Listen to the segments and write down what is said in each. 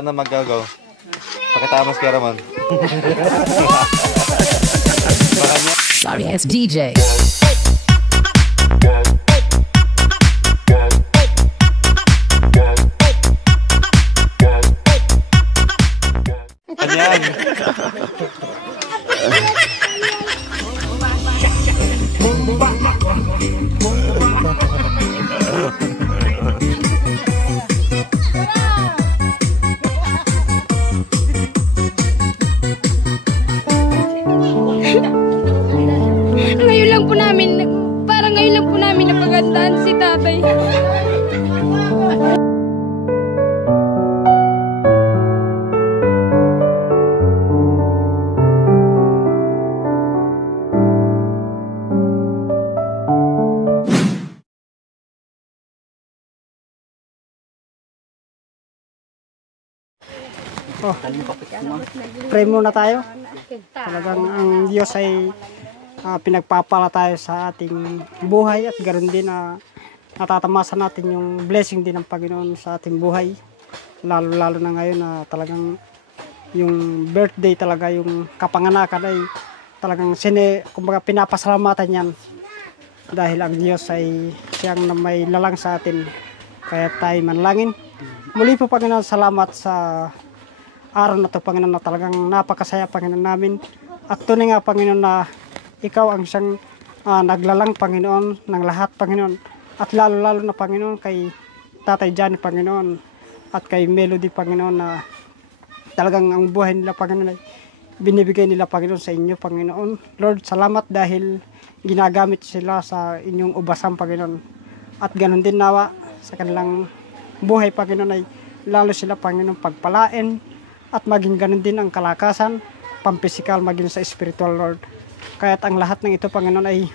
ka na mag-go. Pakita mo si Ramon. Sorry, it's DJ. Ganyan. Ngayon lang po namin, parang ngayon lang po namin napagandaan si tatay. Oh, pray muna tayo. Talagang ang Diyos ay pinagpapala tayo sa ating buhay at ganoon din na natatamasa natin yung blessing din ng Panginoon sa ating buhay. Lalo na ngayon na talagang yung birthday talaga, yung kapanganakan ay talagang kumbaga pinapasalamatan yan. Dahil ang Diyos ay siyang na may lalang sa atin. Kaya tayo manlangin. Muli po Panginoon, salamat sa araw na ito, Panginoon, na talagang napakasaya, Panginoon namin. At tunay nga, Panginoon, na Ikaw ang siyang naglalang, Panginoon, ng lahat, Panginoon. At lalo-lalo na, Panginoon, kay Tatay Johnny, Panginoon, at kay Melody, Panginoon, na talagang ang buhay nila, Panginoon, ay binibigay nila, Panginoon, sa inyo, Panginoon. Lord, salamat dahil ginagamit sila sa inyong ubasan, Panginoon. At ganoon din nawa sa kanilang buhay, Panginoon, ay lalo sila, Panginoon, pagpalain. At maging ganun din ang kalakasan, pampisikal, maging sa spiritual, Lord. Kaya't ang lahat ng ito, Panginoon, ay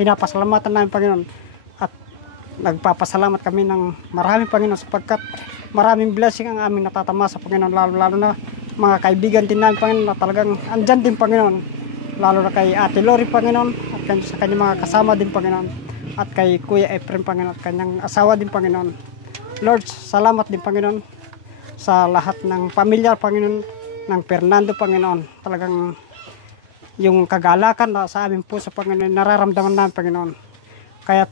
pinapasalamatan namin, Panginoon. At nagpapasalamat kami ng marami, Panginoon, sapagkat maraming blessing ang aming natatamasa, Panginoon. Lalo na mga kaibigan din namin, Panginoon, na talagang andyan din, Panginoon. Lalo na kay Ate Lori, Panginoon, at sa kanyang mga kasama din, Panginoon. At kay Kuya Efrem, Panginoon, at kanyang asawa din, Panginoon. Lord, salamat din, Panginoon, sa lahat ng pamilya, Panginoon, ng Fernando, Panginoon. Talagang yung kagalakan na sa amin po sa Panginoon, nararamdaman namin, Panginoon. Kaya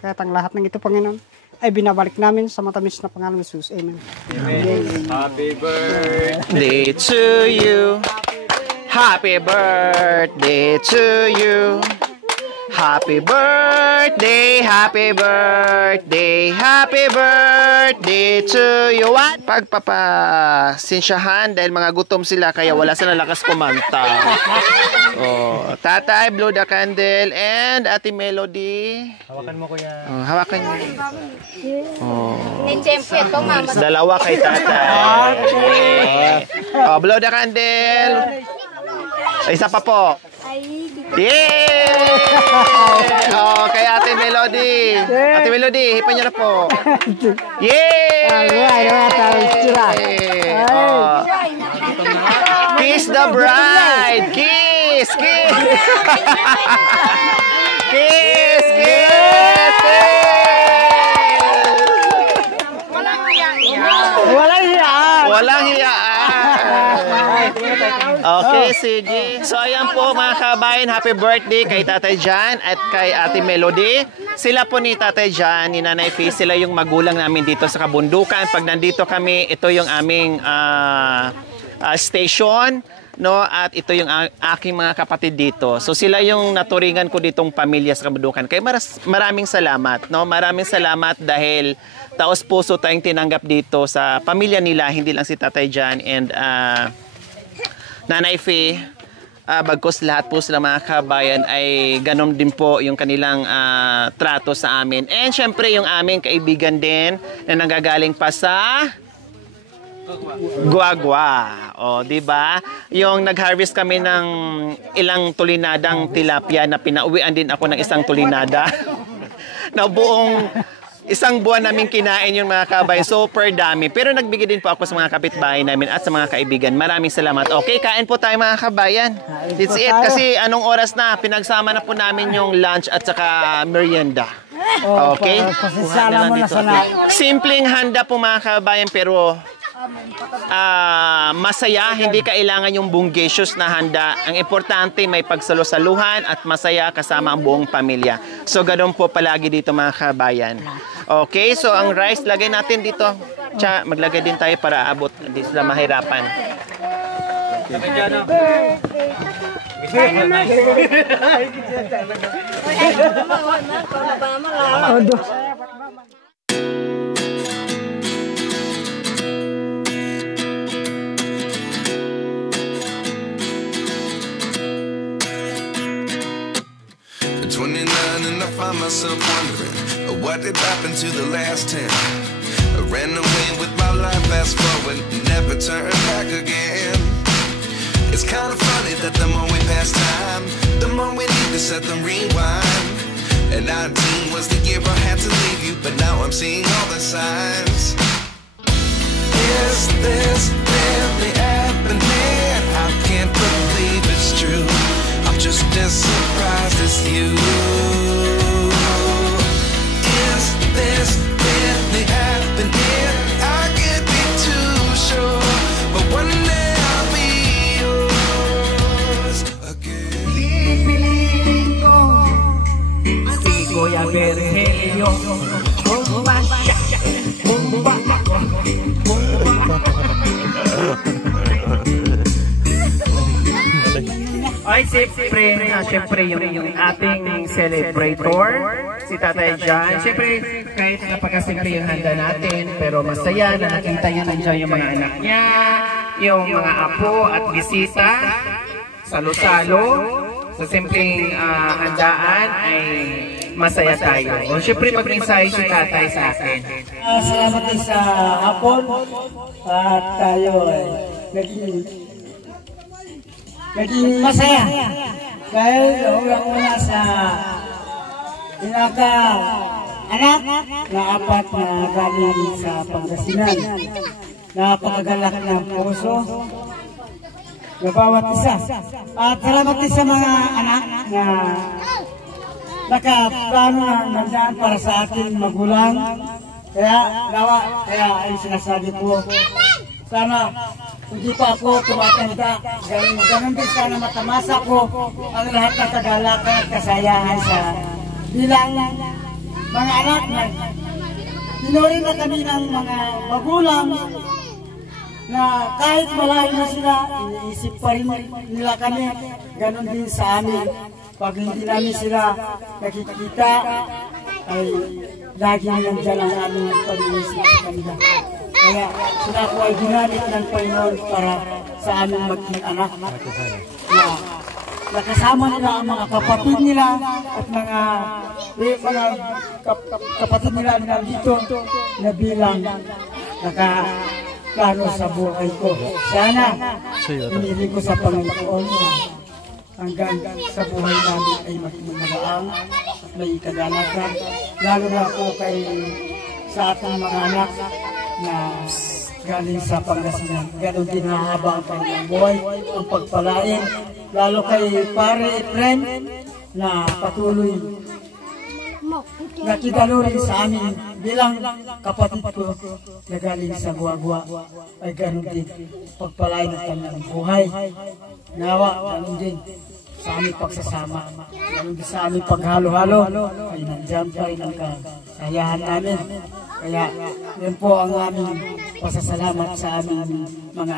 ang lahat ng ito, Panginoon, ay binabalik namin sa matamis na pangalan ng Jesus. Amen. Amen. Happy birthday to you. Happy birthday to you. Happy birthday, happy birthday, happy birthday to you. What? Pagpapasinsyahan dahil mga gutom sila kaya wala silang lakas kumanta. Oh, Tatay, blow the candle, and Ate Melody. Hawakan mo, Kuya. Oh, hawakan niyo. Oh. Mama. Dalawa kay Tatay. Oh, blow the candle. Isa pa po. Yay! Oh, kay Ate Melody. Ate Melody, hipan niyo na po. Yay! Oh. Kiss the bride. Kiss, kiss. Kiss, kiss. Walang hiyaan. Walang hiyaan. Okay, sige. So, ayan po mga kabayan, happy birthday kay Tatay John at kay Ate Melody. Sila po ni Tatay John, ni Nanay Faye, sila yung magulang namin dito sa kabundukan. Pag nandito kami, ito yung aming station, no? At ito yung aking mga kapatid dito. So, sila yung naturingan ko ditong pamilya sa kabundukan. Kaya maraming salamat, no? Maraming salamat dahil taos puso tayong tinanggap dito sa pamilya nila, hindi lang si Tatay John and Nanay Faye. Bagkus lahat po sila mga kabayan ay ganon din po yung kanilang trato sa amin. And syempre yung aming kaibigan din na nanggagaling pa sa Guagua. O, di ba? Yung nag-harvest kami ng ilang tulinadang tilapia na pinauwian din ako ng isang tulinada. Na buong isang buwan namin kinain yung mga kabay. Super dami. Pero nagbigay din po ako sa mga kapitbahay namin at sa mga kaibigan. Maraming salamat. Okay, kain po tayo mga kabayan. That's it. Kasi anong oras na? Pinagsama na po namin yung lunch at saka merienda. Okay? Pasisala mo na sana. Simpleng handa po mga kabayan pero masaya, hindi kailangan yung bungacious na handa. Ang importante may pagsalo-saluhan at masaya kasama ang buong pamilya. So ganun po palagi dito mga kabayan. Okay, so ang rice lagay natin dito. Tsa, maglagay din tayo para abot, hindi sila mahirapan. At 29 and I find myself wondering what did happen to the last 10. I ran away with my life, fast forward, never turn back again. It's kind of funny that the more we pass time, the more we need to set them rewind. And 19 was the year I had to leave you, but now I'm seeing all the signs. Is this really happening? I can't believe it's true. I'm just as surprised as you. Is this really happening? I can't be too sure, but one day I'll be yours again. Si Kuya Virgilio, bumba siya, bumba ako, bumba. Ay, siyempre yung ating celebrator, si Tatay John. Siyempre, kahit napakasimple yung handa natin, pero masaya na nakita niyo nandiyan yung mga anak niya, yung mga apo at bisita, salo-salo. Sa simpleng handaan ay masaya tayo. O siyempre mag-mensahe si Tatay sa akin. Salamat din sa hapon at tayo ay naging masaya dahil unang-una sa pinaka-anak na apat na galing sa Pangasinan. Napakagalak ng puso na bawat isa. At salamat din sa mga anak na nakaplano na nandaan para sa ating magulang. Kaya ay sinasabi ko, sana hindi pa ako tumatanda. Ganun din sana matamasa ko ang lahat ng kagalakan at kasayahan sa bilang mga anak na tinuring na kami ng mga magulang na kahit malayo na sila, iniisip pa rin nila kami. Ganun din sa amin. Pag hindi namin sila nakikita, ay lagi nandiyan ang aming pag-iisip sa kanila. Kaya sila ko ay ginamit ng Panginoon para sa aming maging anak na nakasama nila ang mga kapatid nila at mga kapatid nila dito na bilang nakaplano sa buhay ko. Sana pinili ko sa Panginoon na hanggang sa buhay namin ay magmamalaang at may kagalakan. Lalo na po kay sa ating mga anak na galing sa Pangasinan. Ganon din hahaba ang kanyang buhay, ang pagpalain. Lalo kay Pare Efren na patuloy nakidalo rin sa amin bilang kapatid ko na galing sa Guagua. Ay ganon din pagpalain ang kanyang buhay. Nawa, ganon din sa aming pagsasama. Ganon din sa aming paghalo-halo. Ay nandiyan pa rin ang kasayahan namin. Kaya yun po ang aming pasasalamat sa aming mga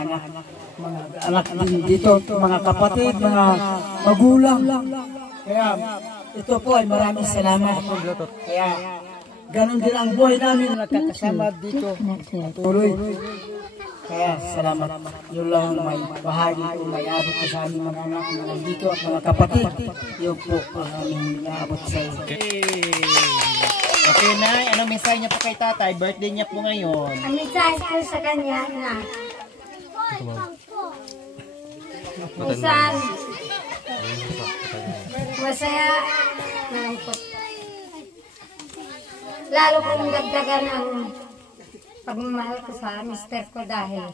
anak din dito, mga kapatid, mga magulang. Kaya ito po ay maraming salamat. Kaya ganun din ang buhay namin nakakasama dito. Tuloy. Kaya salamat. Yun lang may bahagi ko, may abot ko sa aming mga anak na nandito at mga kapatid. Yun po ang aming naabot sa iyo. Okay, Nay, anong mensahe niya po kay Tatay? Birthday niya po ngayon. Ang mensahe ko sa kanya na minsan masaya lalo kong dagdagan ang pagmamahal ko sa mister ko dahil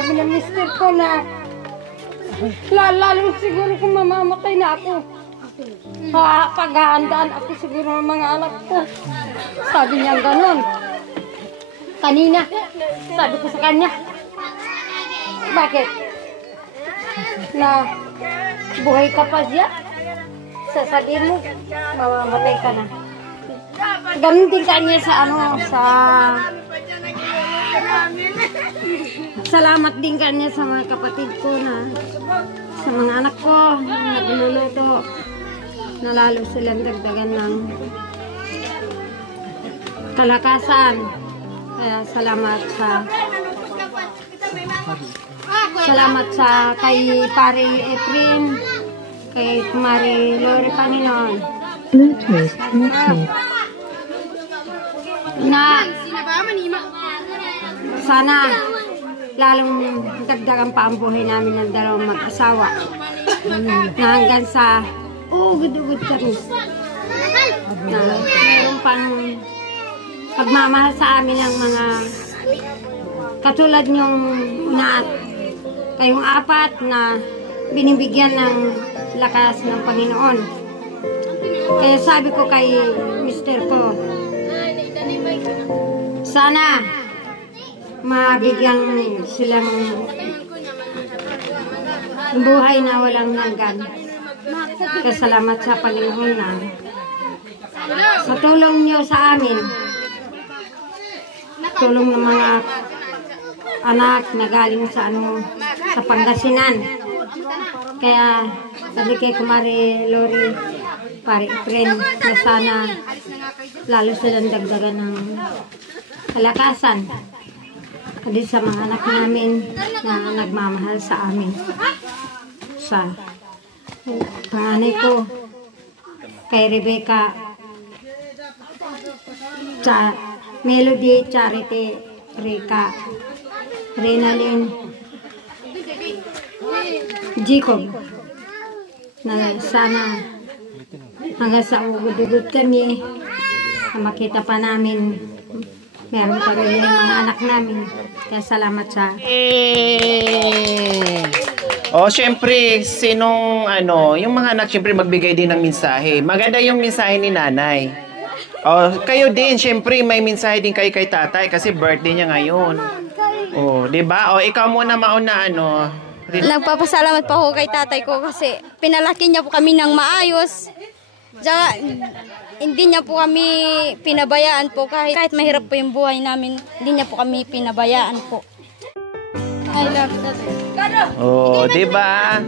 sabi ng mister ko na lalo siguro kung mamamatay na ako. Paghahandaan ako siguro ng mga anak ko. Sabi niya ganun. Kanina, sabi ko sa kanya, bakit? Na buhay ka pa siya? Sasabihin mo, mamamatay ka na. Ganun din kanya sa salamat din kanya sa mga kapatid ko na sa mga anak ko na nagluluto na lalo silang dagdagan ng kalakasan. Kaya salamat sa kay Pare Efren, kay Mari Lori Panginoon. Na sana lalong dagdagan pa ang buhay namin ng dalawang mag-asawa na hanggang sa gud-gud kami na mayroon pang pagmamahal sa amin ng mga katulad nyong na kayong apat na binibigyan ng lakas ng Panginoon. Kaya sabi ko kay mister ko, sana mabigyan silang buhay na walang hanggan. Kaya salamat sa Panginoon na sa tulong niyo sa amin, tulong ng mga anak na galing sa sa Pangasinan. Kaya sabi kay Kumari Lori, Pare Efren, na sana lalo silang dagdagan ng kalakasan din sa mga anak namin na nagmamahal sa amin. Sa panganay ko, kay Rebecca, sa Melody, Charity, Rika, Renalyn, Jacob, na sana hanggang sa ugod-ugod kami na makita pa namin meron pa rin yung mga anak namin. Kaya salamat sa syempre, yung mga anak syempre magbigay din ng mensahe. Maganda yung mensahe ni nanay. Kayo din, syempre may mensahe din kayo kay tatay kasi birthday niya ngayon. Di ba? Ikaw muna mauna Nagpapasalamat pa ako kay tatay ko kasi pinalaki niya po kami ng maayos. Tsaka, hindi niya po kami pinabayaan po kahit mahirap po yung buhay namin, hindi niya po kami pinabayaan po. I love tatay. Di ba?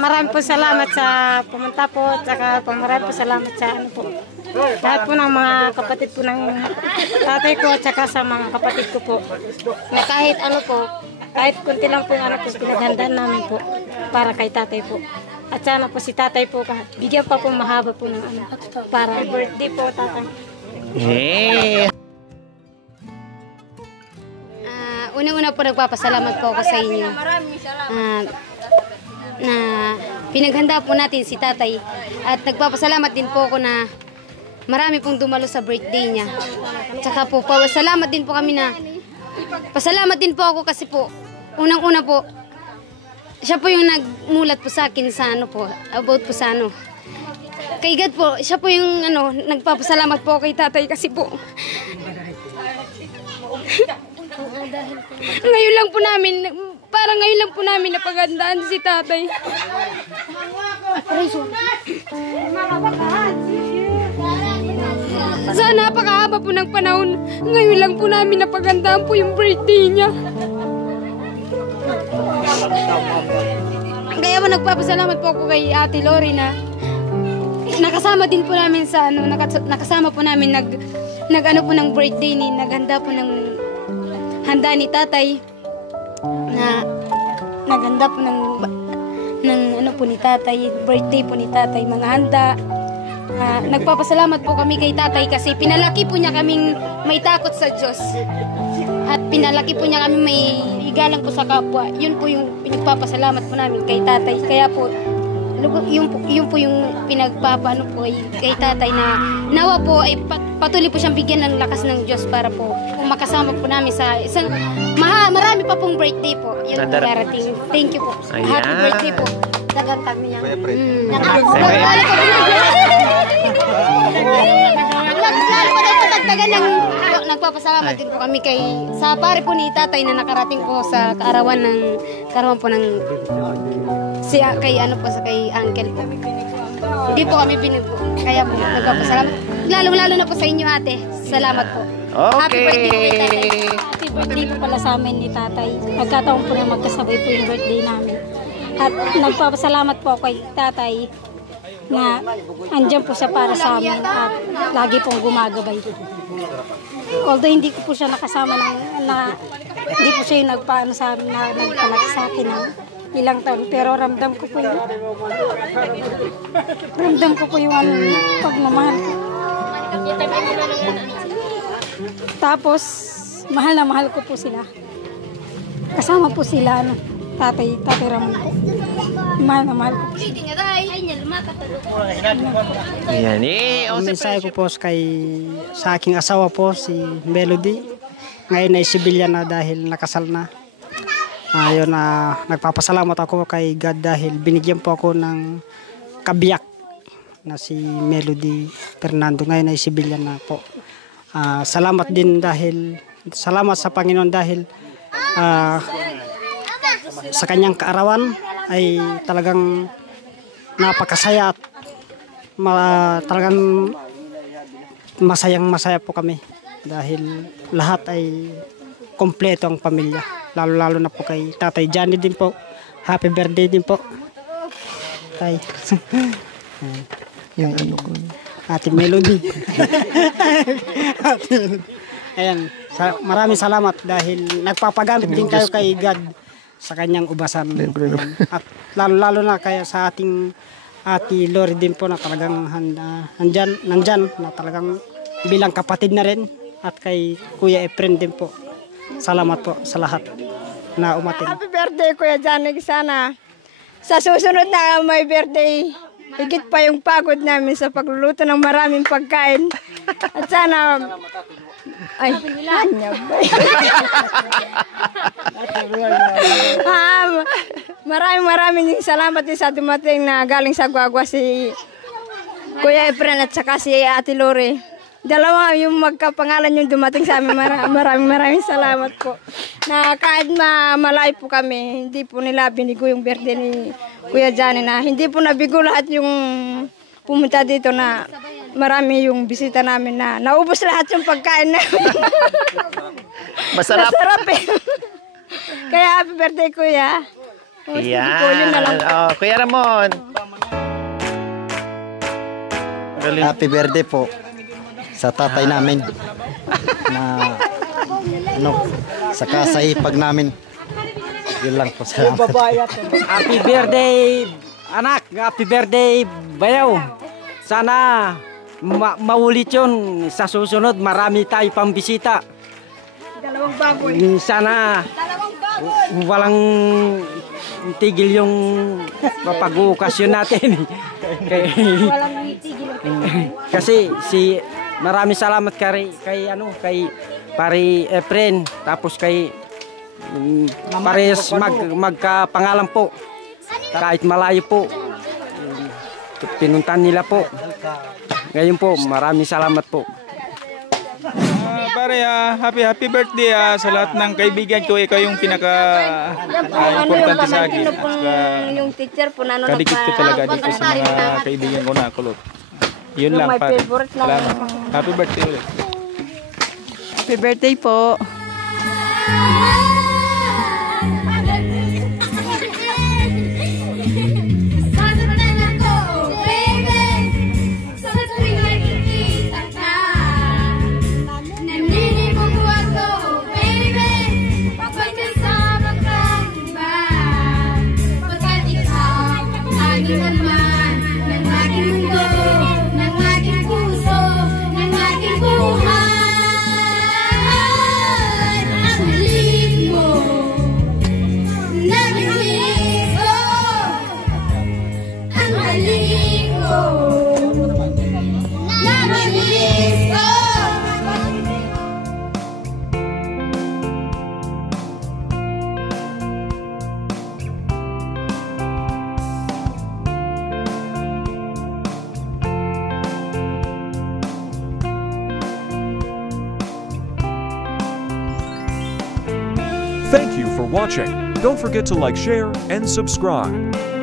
Maraming po salamat sa pumunta po, tsaka maraming po salamat sa lahat po ng mga kapatid po ng tatay ko, tsaka sa mga kapatid ko po. Na kahit kunti lang po yung pinaghandaan namin po para kay tatay po. At sana po si tatay po, bigyan pa po mahaba po ng para birthday po tatay. Unang-una po nagpapasalamat po ako sa inyo. Na pinaghanda po natin si tatay. At nagpapasalamat din po ako na marami pong dumalo sa birthday niya. Tsaka po, pasalamat din po kami na pasalamat din po ako kasi po, unang-una po, siya po yung nagmulat po sa akin sa about po sa kay God po, siya po yung nagpapasalamat po kay tatay kasi po. Ngayon lang po namin napagandaan si tatay. Sa napakahaba po ng panahon, ngayon lang po namin napagandaan po yung birthday niya. Kaya po nagpapasalamat po ako kay Ate Lori na nakasama din po namin sa nakasama po namin po ng birthday naghanda po ng handa ni tatay na naghanda po ng po ni tatay, birthday po ni tatay, mga handa. Nagpapasalamat po kami kay tatay kasi pinalaki po niya kaming may takot sa Diyos. At pinalaki po niya kami may igalang po sa kapwa. Yun po yung pinagpapasalamat po namin kay tatay. Kaya po, Yun po yung pinagpapaano po kay tatay na nawa po ay patuloy po siyang bigyan ng lakas ng Diyos para po makasama po namin sa isang marami pa pong birthday po. Yun po darating. Thank you po. Ayan. Happy birthday po. Dagan kami yan. Nagpapasalamat din po kami sa pare po ni tatay na nakarating po sa kaarawan po ng kay uncle po. Hindi po kami binugo. Kaya po nagpapasalamat. Lalo na po sa inyo ate. Salamat po. Happy birthday po kay tatay. Happy birthday po pala sa amin ni tatay. Nagkataon po na magkasabay po yung birthday namin. At nagpapasalamat po kay tatay na andyan po siya para sa amin at lagi pong gumagabay. Although hindi ko po siya nakasama hindi po siya yung nagpaano sa amin na nagpalaki sa akin ng ilang taon. Pero ramdam ko po yung pagmamahal ko. Tapos, mahal na mahal ko po sila. Kasama po sila, tatay Ramon po. Mahal na mahal ko po sila. Ayan Ang mensahe ko po sa aking asawa po, si Melody. Ngayon ay civilian na dahil nakasal na. Ayun, nagpapasalamat ako kay God dahil binigyan po ako ng kabiyak na si Melody Fernando. Ngayon ay civilian na po. Salamat sa Panginoon dahil sa kanyang kaarawan ay talagang napakasaya at talagang masaya po kami dahil lahat ay kompleto ang pamilya. Lalo na po kay Tatay Johnny din po. Happy birthday din po. Tay. Yung ano ko. Ate Melody. Ayan. Maraming salamat dahil nagpapagamit din kayo kay God sa kanyang ubasan. At lalo na kaya sa ating Ate Lori din po na talagang nandyan na talagang bilang kapatid na rin. At kay Kuya Efren din po. Salamat po sa lahat na umatin. Happy birthday, Kuya Janik. Sana sa susunod na may birthday, higit pa yung pagod namin sa pagluluto ng maraming pagkain. At sana... Ay, maraming salamat din sa dumating na galing sa Guagua si Kuya Efren at saka si Ate Lori. Dalawa yung magkapangalan yung dumating sa amin. Maraming salamat po. Na kahit malayo po kami, hindi po nila binigo yung birthday ni Kuya Johnny na hindi po nabigo lahat yung pumunta dito na marami yung bisita namin na naubos lahat yung pagkain namin. Masarap. Masarap eh. Kaya happy birthday, Kuya. Yeah. Kuya Ramon. Happy birthday po sa tatay namin na sa kasaipag namin. Yun lang po, salamat. Happy birthday anak, happy birthday bayaw. Sana maulit yun sa susunod, marami tayo pang bisita. Dalawang baboy. Sana walang tigil yung pag-uukasyon natin. Walang tigil. Kasi maraming salamat kay Pare Efren, tapos kay pares magkapangalan po. Kahit malayo po. Pinuntan nila po. Ngayon po, maraming salamat po. Pare, happy birthday sa lahat ng kaibigan ko. Ikaw yung pinaka-importante sa akin. Yung teacher po na kadikit ko talaga dito sa mga kaibigan ko na kulot. Yun lang, pare. Salamat. Happy birthday ulit. Happy birthday po. Ang Thank you for watching. Don't forget to like, share, and subscribe.